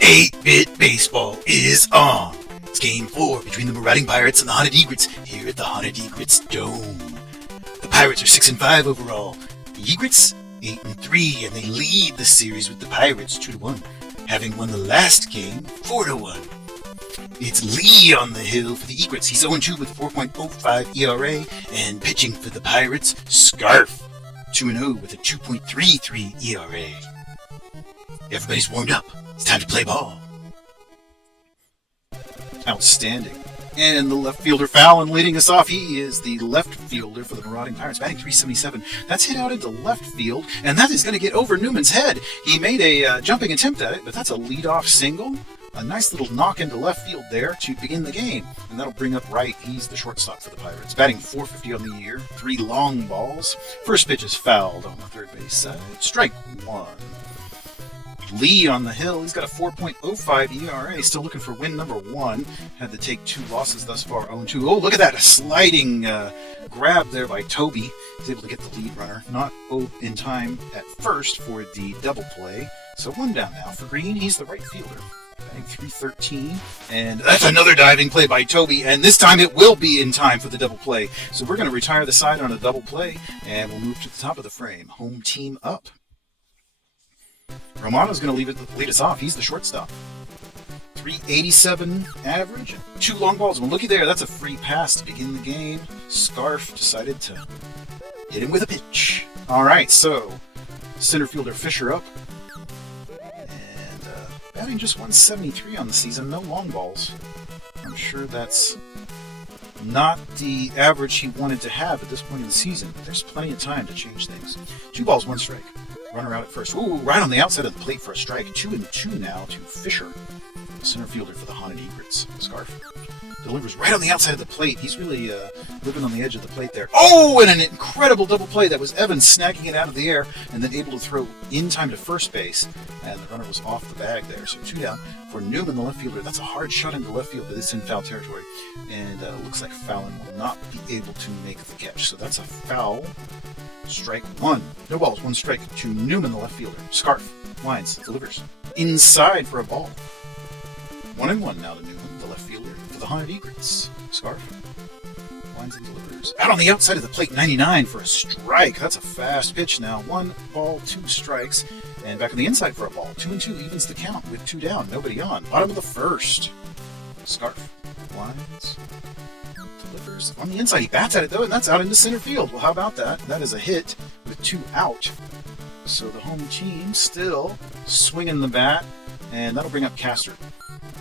8-Bit Baseball is on. It's Game 4 between the Marauding Pirates and the Haunted Egrets here at the Haunted Egrets Dome. The Pirates are 6-5 overall. The Egrets 8-3, and they lead the series with the Pirates 2-1, having won the last game 4-1. It's Lee on the hill for the Egrets. He's 0-2 with 4.05 ERA, and pitching for the Pirates, Scarf 2-0 with a 2.33 ERA. Everybody's warmed up. It's time to play ball. Outstanding. And the left fielder Fallon leading us off. He is the left fielder for the Marauding Pirates, batting .377. That's hit out into left field, and that is going to get over Newman's head. He made a jumping attempt at it, but that's a leadoff single. A nice little knock into left field there to begin the game. And that'll bring up Wright. He's the shortstop for the Pirates. Batting .450 on the year. 3 long balls. First pitch is fouled on the third base side. Strike 1. Lee on the hill. He's got a 4.05 ERA. Still looking for win number 1. Had to take 2 losses thus far. 0-2. Oh, look at that. A sliding grab there by Toby. He's able to get the lead runner. Not in time at first for the double play. So 1 down now for Green. He's the right fielder. Batting .313. And that's another diving play by Toby. And this time it will be in time for the double play. So we're going to retire the side on a double play. And we'll move to the top of the frame. Home team up. Romano's going to lead us off. He's the shortstop. .387 average. 2 long balls. Well, looky there. That's a free pass to begin the game. Scarf decided to hit him with a pitch. All right, so center fielder Fisher up. And batting just .173 on the season. No long balls. I'm sure that's not the average he wanted to have at this point in the season, but there's plenty of time to change things. 2 balls, 1 strike. Runner out at first. Ooh, right on the outside of the plate for a strike. 2-2 now to Fisher, center fielder for the Haunted Egrets. Scarf delivers right on the outside of the plate. He's really living on the edge of the plate there. Oh, and an incredible double play. That was Evans snagging it out of the air and then able to throw in time to first base. And the runner was off the bag there. So 2 down for Newman, the left fielder. That's a hard shot into left field, but it's in foul territory. And looks like Fallon will not be able to make the catch. So that's a foul. Strike 1. No balls, 1 strike to Newman, the left fielder. Scarf winds, delivers inside for a ball. 1-1 now to Newman, the left fielder for the Haunted Egrets. Scarf winds and delivers out on the outside of the plate. 99 for a strike. That's a fast pitch now. 1 ball, 2 strikes, and back on the inside for a ball. 2-2 evens the count with 2 down. Nobody on. Bottom of the first. Scarf winds. Delivers on the inside. He bats at it though, and that's out into center field. Well, how about that? That is a hit with 2 out. So the home team still swinging the bat, and that'll bring up Castor.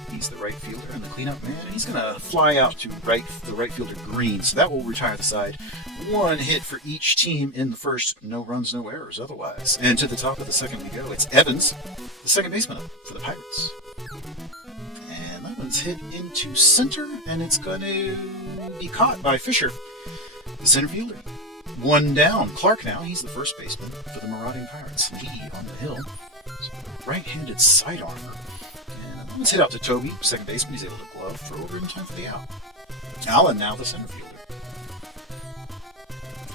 He's the right fielder and the cleanup man, and he's going to fly out to the right fielder Green. So that will retire the side. 1 hit for each team in the first. No runs, no errors otherwise. And to the top of the second we go. It's Evans, the second baseman for the Pirates. And that one's hit into center, and it's going to be caught by Fisher, the center fielder. 1 down. Clark now. He's the first baseman for the Marauding Pirates. Lee on the hill. So right-handed sidearmer. And that one's hit out to Toby, second baseman. He's able to glove, throw over in time for the out. Allen now the center fielder.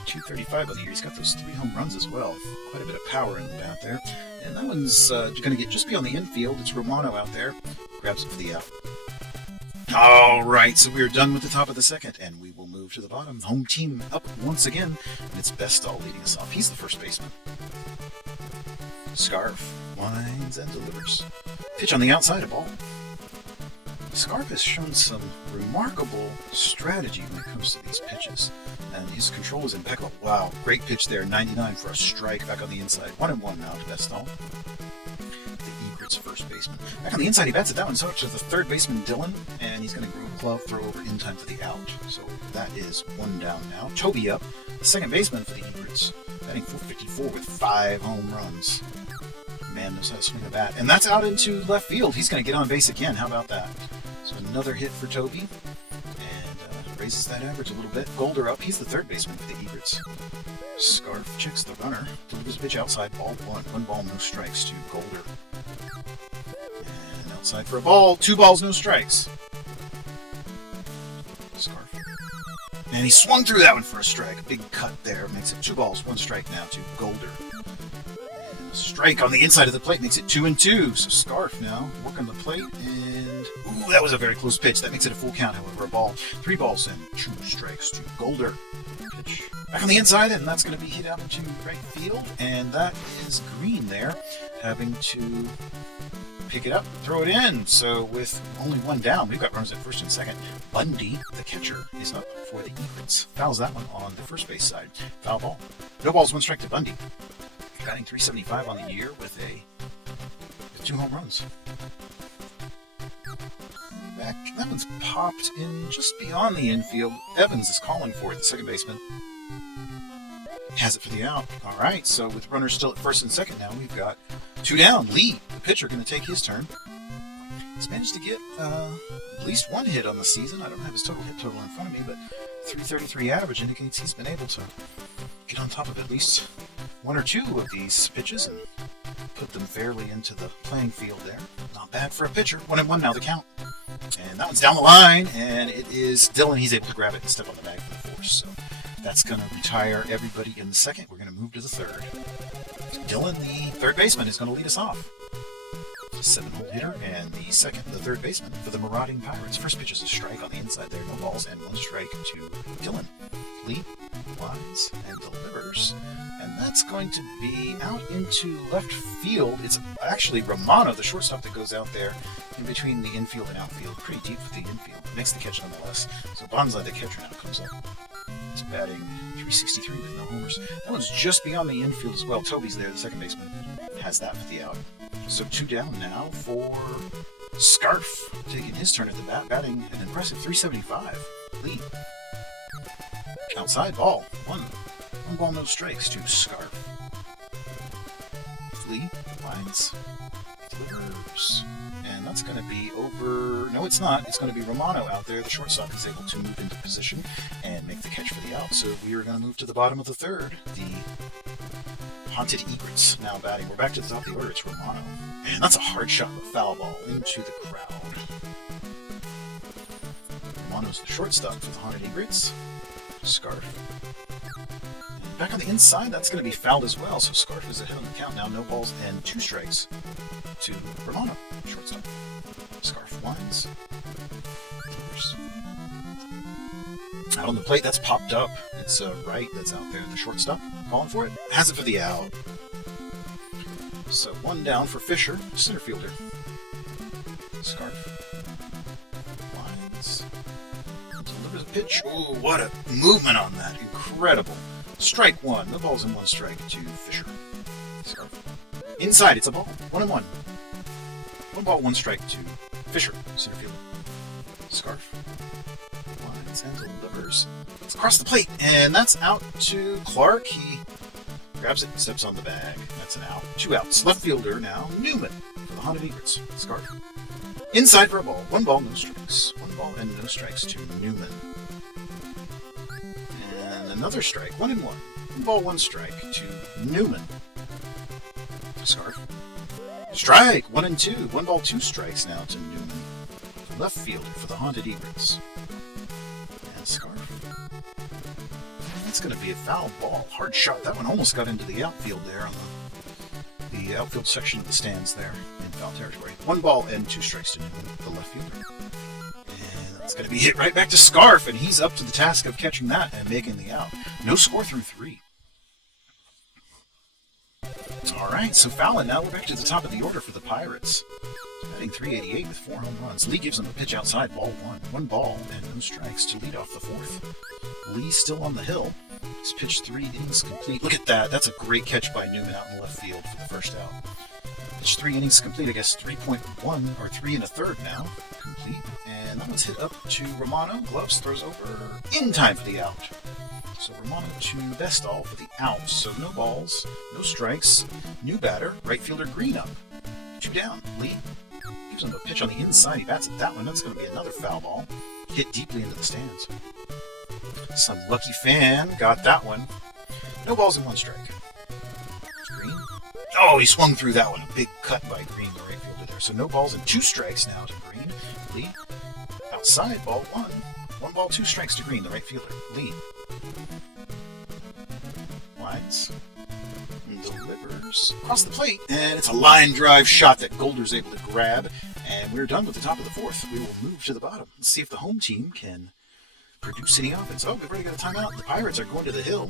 235 on the year. He's got those 3 home runs as well. Quite a bit of power in the bat there. And that one's going to get just beyond the infield. It's Romano out there. Grabs it for the out. All right, so we're done with the top of the second, and we will move to the bottom. Home team up once again, and it's Bestall leading us off. He's the first baseman. Scarf winds and delivers. Pitch on the outside, a ball. Scarf has shown some remarkable strategy when it comes to these pitches, and his control is impeccable. Wow, great pitch there, 99 for a strike back on the inside. 1-1 now to Bestall. First baseman. Back on the inside, he bats at that one. So to the third baseman, Dylan, and he's going to glove throw over in time for the out. So that is 1 down now. Toby up, the second baseman for the Egrets, batting .454 with 5 home runs. Man knows how to swing a bat. And that's out into left field. He's going to get on base again. How about that? So another hit for Toby, and raises that average a little bit. Golder up. He's the third baseman for the Egrets. Scarf checks the runner, delivers a pitch outside, ball 1. 1 ball, no strikes to Golder. Outside for a ball, 2 balls, no strikes. Scarf. And he swung through that one for a strike. Big cut there. Makes it 2 balls, 1 strike now to Golder. And Strike on the inside of the plate makes it 2-2. So Scarf now working the plate, and ooh, that was a very close pitch. That makes it a full count. However, a ball, 3 balls and 2 strikes to Golder. Pitch back on the inside, and that's going to be hit out into right field, and that is Green there, having to pick it up, throw it in. So with only 1 down, we've got runners at first and second. Bundy, the catcher, is up for the Egrets. Fouls that one on the first base side. Foul ball. No balls, 1 strike to Bundy. Batting .375 on the year with 2 home runs. Back, that one's popped in just beyond the infield. Evans is calling for it, the second baseman. Has it for the out. All right, so with runners still at first and second now, we've got 2 down. Lee, the pitcher, going to take his turn. He's managed to get at least 1 hit on the season. I don't have his total hit total in front of me, but .333 average indicates he's been able to get on top of at least 1 or 2 of these pitches and put them fairly into the playing field there. Not bad for a pitcher. 1-1 now the count. And that one's down the line, and it is Dylan. He's able to grab it and step on the bag for the force. So that's going to retire everybody in the second. We're going to move to the third. Dylan, the third baseman, is going to lead us off. 7-hole hitter, and the third baseman for the Marauding Pirates. First pitch is a strike on the inside there. No balls and 1 strike to Dylan. Lee lines and delivers, and that's going to be out into left field. It's actually Romano, the shortstop, that goes out there in between the infield and outfield, pretty deep for the infield. Makes the catch nonetheless. So Bonsai, the catcher, now comes up. He's batting .363 with no homers. That one's just beyond the infield as well. Toby's there, the second baseman, has that for the out. So 2 down now for Scarf, taking his turn at the bat, batting an impressive .375. Lee. Outside ball. 1 ball, no strikes to Scarf. Lee lines, delivers, and that's going to be over. No, it's not. It's going to be Romano out there. The shortstop is able to move into position and make the catch for the out. So we are going to move to the bottom of the third. The Haunted Egrets now batting. We're back to the top of the order. It's Romano, and that's a hard shot of a foul ball into the crowd. Romano's the shortstop for the Haunted Egrets. Scarf. And back on the inside, that's going to be fouled as well. So Scarf is ahead on the count now. No balls and 2 strikes to Romano, shortstop. Scarf lines. Out on the plate, that's popped up. It's Wright that's out there, the shortstop, calling for it. Has it for the out. So 1 down for Fisher, center fielder. Scarf. Lines. Delivers a pitch. Ooh, what a movement on that. Incredible. Strike 1. No balls and 1 strike to Fisher. Scarf. Inside, it's a ball. 1-1. 1 ball, 1 strike to Fisher, center fielder. Scarf. Lines and delivers. It's across the plate, and that's out to Clark. He grabs it and steps on the bag. That's an out. 2 outs. Left fielder now, Newman for the Haunted Egrets. Scarf. Inside for a ball. 1 ball, no strikes. 1 ball and no strikes to Newman. And another strike. 1-1. 1 ball, 1 strike to Newman. Scarf. Strike. 1-2. 1 ball, 2 strikes now to Newman. Left fielder for the Haunted Egrets. And Scarf. That's going to be a foul ball. Hard shot. That one almost got into the outfield there on the outfield section of the stands there in foul territory. 1 ball and 2 strikes to Newman, the left fielder. And that's going to be hit right back to Scarf, and he's up to the task of catching that and making the out. No score through 3. All right, so Fallon, now we're back to the top of the order for the Pirates. Batting .388 with 4 home runs. Lee gives him a pitch outside, ball 1. 1 ball and no strikes to lead off the 4th. Lee still on the hill. He's pitched 3 innings complete. Look at that. That's a great catch by Newman out in the left field for the first out. Pitched 3 innings complete, I guess 3.1 or 3 1/3 now. Complete. And that one's hit up to Romano. Gloves throws over in time for the out. So Romano to Bestall for the out. So no balls, no strikes. New batter, right fielder Green up. 2 down. Lee gives him a pitch on the inside. He bats at that one. That's going to be another foul ball. Hit deeply into the stands. Some lucky fan got that one. No balls and 1 strike. Green. Oh, he swung through that one. A big cut by Green, the right fielder there. So no balls and 2 strikes now to Green. Lee. Outside, ball 1. 1 ball, 2 strikes to Green, the right fielder. Lee. Lines. Delivers. delivers across the plate, and it's a line drive shot that Golder's able to grab. And we're done with the top of the fourth. We will move to the bottom. Let's see if the home team can produce any offense. Oh, we've already got a timeout. The Pirates are going to the hill.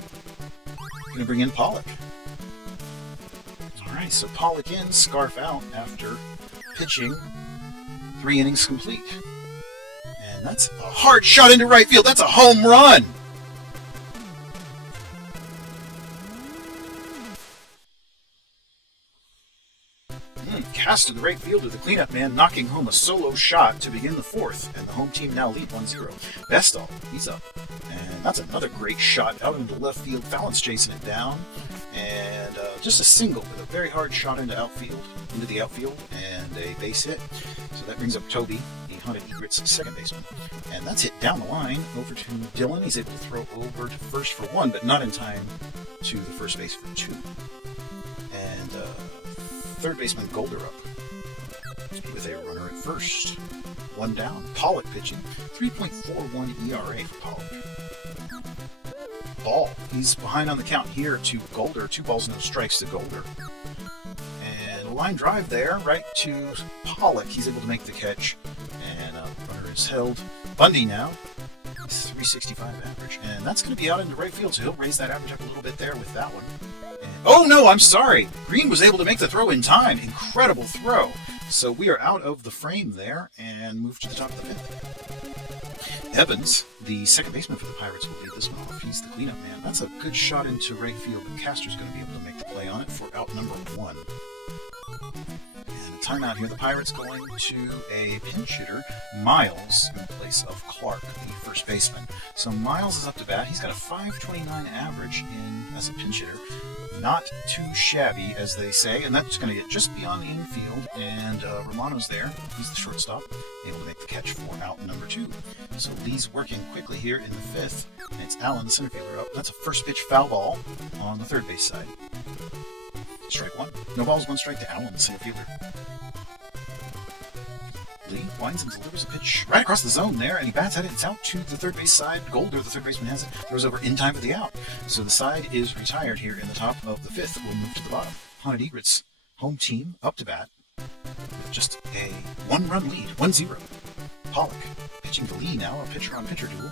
Going to bring in Pollock. All right, so Pollock in, Scarf out after pitching 3 innings complete. And that's a hard shot into right field. That's a home run. Cast to the right fielder, the cleanup man, knocking home a solo shot to begin the fourth, and the home team now lead 1-0. Bestall, he's up, and that's another great shot out into left field. Fallon's chasing it down, and just a single, but a very hard shot into the outfield, and a base hit. So that brings up Toby, the Haunted Egrets second baseman, and that's hit down the line over to Dylan. He's able to throw over to first for 1, but not in time to the first base for 2. And third baseman Golder up with a runner at first. 1 down. Pollock pitching. 3.41 ERA for Pollock. Ball. He's behind on the count here to Golder. 2 balls, no strikes to Golder. And a line drive there right to Pollock. He's able to make the catch. And runner is held. Bundy now. 365 average. And that's going to be out into right field, so he'll raise that average up a little bit there with that one. Oh no, I'm sorry. Green was able to make the throw in time. Incredible throw. So we are out of the frame there and move to the top of the fifth. Evans, the second baseman for the Pirates, will lead this one off. He's the cleanup man. That's a good shot into right field, but Castor's going to be able to make the play on it for out number 1. And a timeout here. The Pirates going to a pinch hitter, Miles, in place of Clark, the first baseman. So Miles is up to bat. He's got a .529 average as a pinch hitter. Not too shabby, as they say, and that's going to get just beyond the infield, and Romano's there. He's the shortstop, able to make the catch for out number 2. So Lee's working quickly here in the fifth, and it's Allen, the center fielder, up. That's a first pitch foul ball on the third base side. Strike 1. No balls, 1 strike to Allen, the center fielder. Lee winds and delivers a pitch right across the zone there, and he bats at it. It's out to the third base side. Golder, the third baseman, has it. Throws over in time for the out. So the side is retired here in the top of the fifth. We'll move to the bottom. Haunted Egrets, home team, up to bat with just a 1-run lead, 1-0. Pollock pitching to Lee now, a pitcher-on-pitcher duel.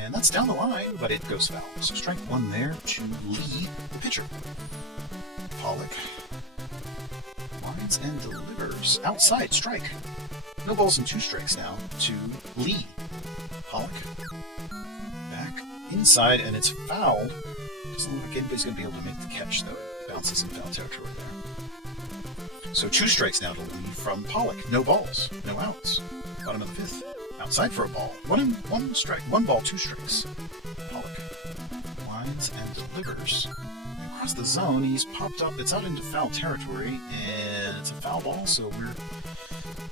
And that's down the line, but it goes foul. So strike 1 there to Lee, the pitcher. Pollock winds and delivers. Outside, strike. No balls and 2 strikes now to Lee. Pollock back inside, and it's fouled. Doesn't look like anybody's going to be able to make the catch, though. It bounces in foul territory there. So 2 strikes now to Lee from Pollock. No balls, no outs. Bottom of the fifth. Outside for a ball. 1 strike. 1 ball, 2 strikes. Pollock winds and delivers. Across the zone, he's popped up. It's out into foul territory, and it's a foul ball, so we're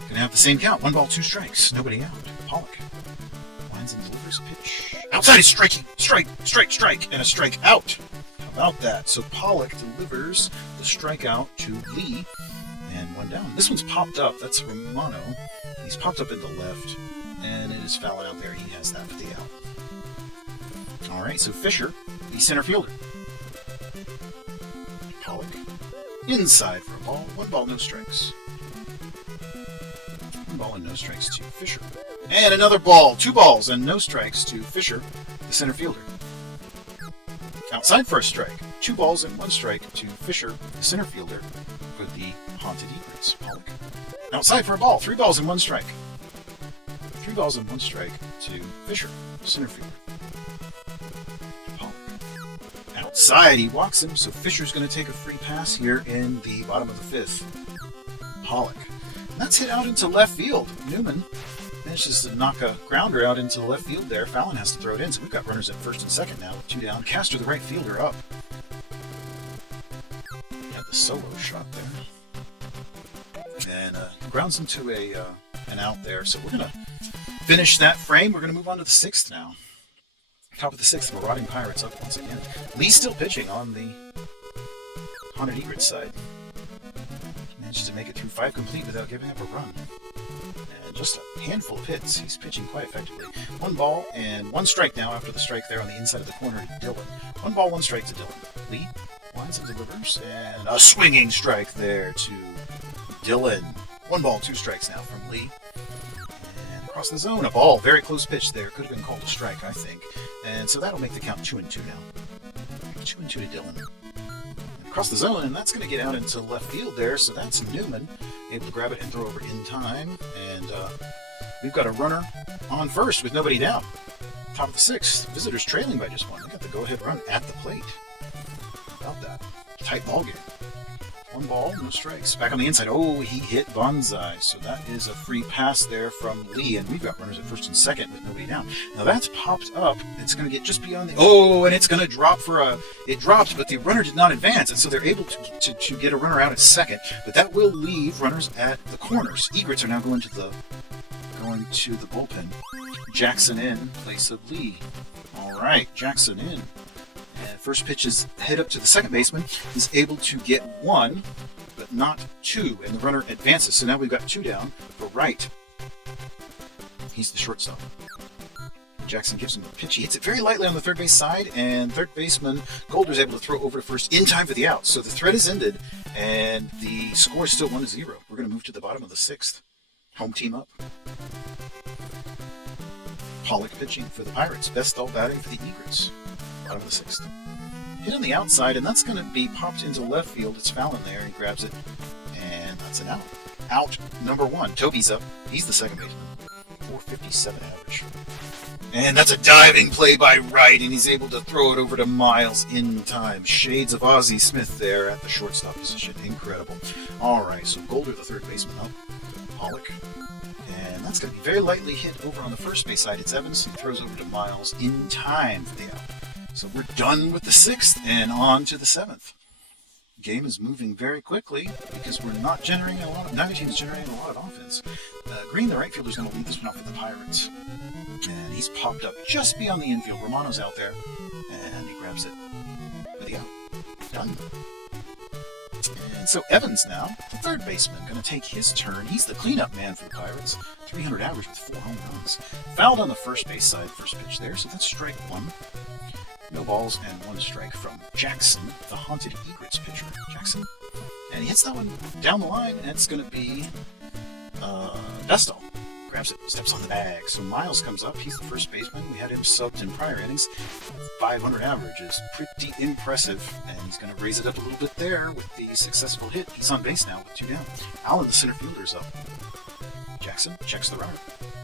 going to have the same count. 1 ball, 2 strikes. Nobody out. Pollock winds and delivers a pitch. Outside is striking. Strike, and a strike out. How about that? So Pollock delivers the strikeout to Lee, and 1 down. This one's popped up. That's Romano. He's popped up into left, and it is fouling out there. He has that for the out. All right, so Fisher, the center fielder. Pollock inside for a ball. 1 ball, no strikes. 1 ball and no strikes to Fisher. And another ball. 2 balls and no strikes to Fisher, the center fielder. Outside for a strike. 2 balls and 1 strike to Fisher, the center fielder, for the Haunted Egrets. Pollock. Outside for a ball. 3 balls and 1 strike. 3 balls and 1 strike to Fisher, center fielder. Pollock. Outside, he walks him, so Fisher's going to take a free pass here in the bottom of the fifth. Pollock. That's hit out into left field. Newman manages to knock a grounder out into the left field there. Fallon has to throw it in, so we've got runners at first and second now with 2 down. Castor, the right fielder, up. He had the solo shot there. And grounds into an out there. So we're going to finish that frame. We're going to move on to the 6th now. Top of the 6th, Marauding Pirates up once again. Lee's still pitching on the Haunted Egrets side. Managed to make it through 5 complete without giving up a run. And just a handful of hits. He's pitching quite effectively. 1 ball and 1 strike now after the strike there on the inside of the corner to Dylan. 1 ball, 1 strike to Dylan. Lee lines and delivers, and a swinging strike there to Dylan. 1 ball, 2 strikes now from Lee. And across the zone, a ball, very close pitch there. Could have been called a strike, I think. And so that'll make the count 2-2 now. 2-2 to Dylan. Across the zone, and that's going to get out into left field there, so that's Newman able to grab it and throw over in time. And we've got a runner on first with nobody down. Top of the 6th, visitors trailing by just 1. They got the go-ahead run at the plate. How about that? Tight ball game. 1 ball, no strikes. Back on the inside. Oh, he hit Bonsai. So that is a free pass there from Lee, and we've got runners at first and second with nobody down. Now that's popped up. It's going to get just beyond the... Oh, and it's going to drop for a... It dropped, but the runner did not advance, and so they're able to get a runner out at second. But that will leave runners at the corners. Egrets are now going to the bullpen. Jackson in place of Lee. All right, Jackson in. And first pitch is head up to the second baseman. He's able to get 1, but not 2, and the runner advances. So now we've got 2 down for Wright. He's the shortstop. Jackson gives him a pitch. He hits it very lightly on the third base side, and third baseman Golder's able to throw over to first in time for the out. So the threat is ended, and the score is still 1-0. We're going to move to the bottom of the 6th. Home team up. Pollock pitching for the Pirates. Bestall batting for the Egrets. Bottom of the 6th. Hit on the outside, and that's going to be popped into left field. It's Fallon there. He grabs it, and that's an out. Out number 1. Toby's up. He's the second baseman. 457 average. And that's a diving play by Wright, and he's able to throw it over to Miles in time. Shades of Ozzie Smith there at the shortstop position. Incredible. All right, so Golder, the third baseman, up. Pollock. And that's going to be very lightly hit over on the first base side. It's Evans. He throws over to Miles in time for the out. So we're done with the 6th and on to the 7th. Game is moving very quickly because we're not generating a lot of... Neither team is generating a lot of offense. Green, the right fielder, is going to lead this one off for the Pirates. And he's popped up just beyond the infield. Romano's out there, and he grabs it for the out. Done. And so Evans now, the third baseman, going to take his turn. He's the cleanup man for the Pirates. 300 average with 4 home runs. Fouled on the first base side, first pitch there, so that's strike 1. No balls and 1 strike from Jackson, the haunted Egrets pitcher. Jackson. And he hits that one down the line, and it's going to be Bestall. Grabs it, steps on the bag. So Miles comes up. He's the first baseman. We had him subbed in prior innings. 500 average is pretty impressive, and he's going to raise it up a little bit there with the successful hit. He's on base now with 2 down. Allen, the center fielder, is up. Jackson checks the runner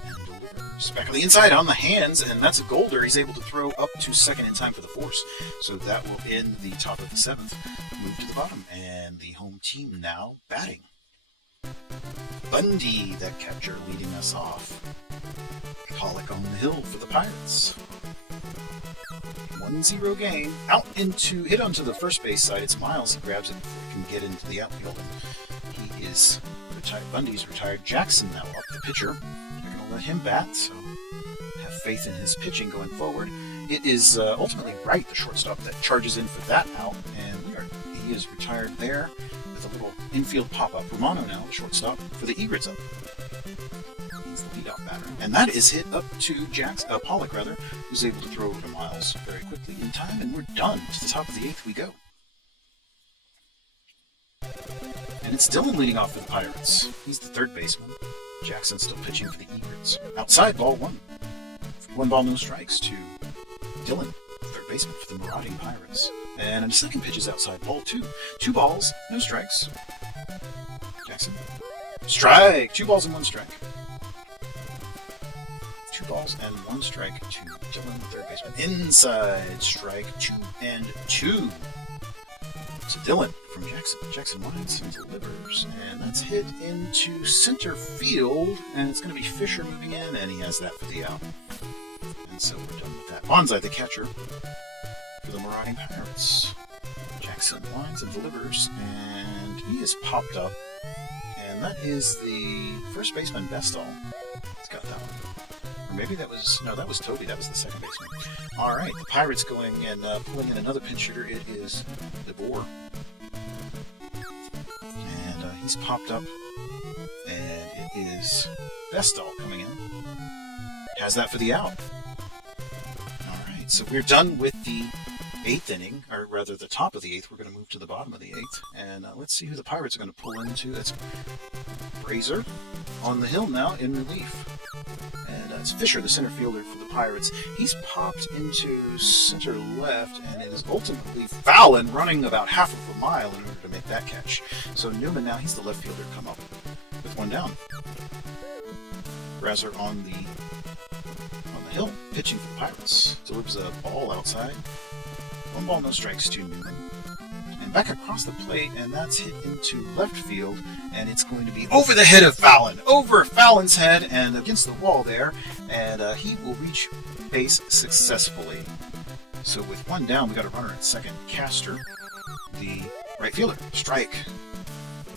and delivers. Back on the inside, on the hands, and that's a Golder. He's able to throw up to second in time for the force. So that will end the top of the 7th. Move to the bottom, and the home team now batting. Bundy, that catcher, leading us off. Pollock on the hill for the Pirates. 1-0 game. Out into, hit onto the first base side. It's Miles. He grabs it before he can get into the outfield. And he is retired. Bundy's retired. Jackson now up, the pitcher. They're going to let him bat, so have faith in his pitching going forward. It is ultimately Wright, the shortstop, that charges in for that out, and he is retired there. A little infield pop-up. Romano now, the shortstop, for the Egrets up. He's the leadoff batter. And that is hit up to Pollock, who's able to throw over to Miles very quickly in time, and we're done. To the top of the 8th we go. And it's Dylan leading off for the Pirates. He's the third baseman. Jackson still pitching for the Egrets. Outside, ball 1. 1 ball, no strikes to Dylan, third baseman for the Marauding Pirates. And the second pitch is outside, ball 2. 2 balls, no strikes. Jackson. Strike! 2 balls and 1 strike. 2 balls and 1 strike to Dylan, the third baseman. Inside, strike 2 and 2. To Dylan from Jackson. Jackson lines and delivers. And that's hit into center field. And it's going to be Fisher moving in, and he has that for the out. And so we're done with that. Bonsai, the catcher, for the Marauding Pirates. Jackson lines and delivers, and he is popped up, and that is the first baseman, Bestall. He's got that one. Or maybe that was Toby, that was the second baseman. Alright, the Pirates going and pulling in another pinch hitter. It is DeBoer. And he's popped up, and it is Bestall coming in. Has that for the out. So we're done with the 8th inning, or rather the top of the 8th. We're going to move to the bottom of the 8th, and let's see who the Pirates are going to pull into. That's Brazier on the hill now in relief. And it's Fisher, the center fielder for the Pirates. He's popped into center left, and it is ultimately Fallon running about half of a mile in order to make that catch. So Newman now, he's the left fielder, come up with one down. Brazier on the hill, pitching for the Pirates. Delivers a ball outside. 1 ball, no strikes to Newman. And back across the plate, and that's hit into left field, and it's going to be over the head of Fallon. Over Fallon's head and against the wall there, and he will reach base successfully. So with 1 down, we got a runner at second. Castor, the right fielder. Strike.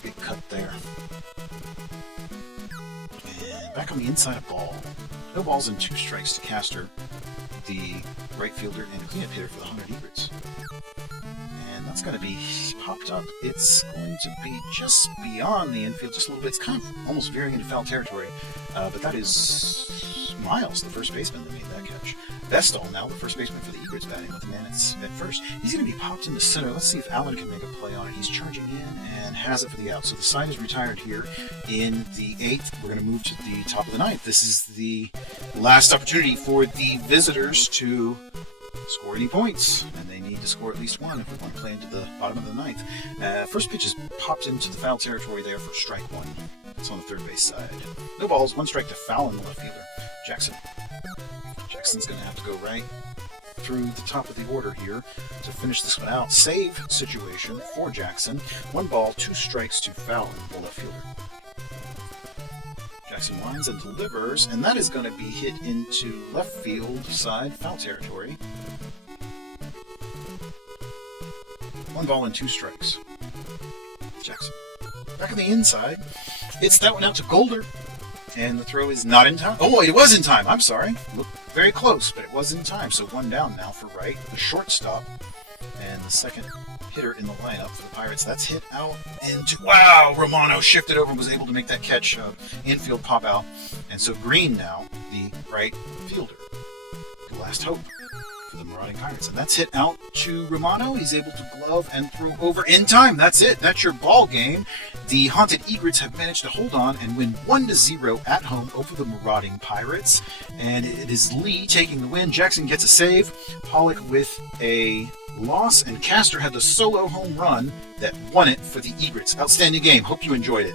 Big cut there. And back on the inside of ball. No balls and 2 strikes to Castor, the right fielder and cleanup hitter for the 100 Egrets. And that's going to be popped up. It's going to be just beyond the infield, just a little bit. It's kind of almost veering into foul territory. But that is Miles, the first baseman, that made that catch. Bestall now, the first baseman for the Egrets, batting with the man at first. He's going to be popped into center. Let's see if Allen can make a play on it. He's charging in and has it for the out. So the side is retired here in the 8th. We're going to move to the top of the 9th. This is the last opportunity for the visitors to score any points, and they need to score at least 1 if we want to play into the bottom of the 9th. First pitch is popped into the foul territory there for strike 1. It's on the third base side. No balls, 1 strike to Fallon, the left fielder. Jackson's going to have to go right through the top of the order here to finish this one out. Save situation for Jackson. 1 ball, 2 strikes to Fallon, the left fielder. Jackson lines and delivers, and that is going to be hit into left field side, foul territory. 1 ball and 2 strikes. Jackson. Back on the inside. It's that one out to Golder. And the throw is not in time. Oh, it was in time. I'm sorry. Looked very close, but it was in time. So 1 down now for Wright, the shortstop, and the second hitter in the lineup for the Pirates. That's hit out into... Wow! Romano shifted over and was able to make that catch. Infield pop out. And so Green now, the right fielder. The last hope for the Marauding Pirates. And that's hit out to Romano. He's able to glove and throw over in time. That's it. That's your ball game. The Haunted Egrets have managed to hold on and win 1-0 at home over the Marauding Pirates. And it is Lee taking the win. Jackson gets a save. Pollock with a loss. And Castor had the solo home run that won it for the Egrets. Outstanding game. Hope you enjoyed it.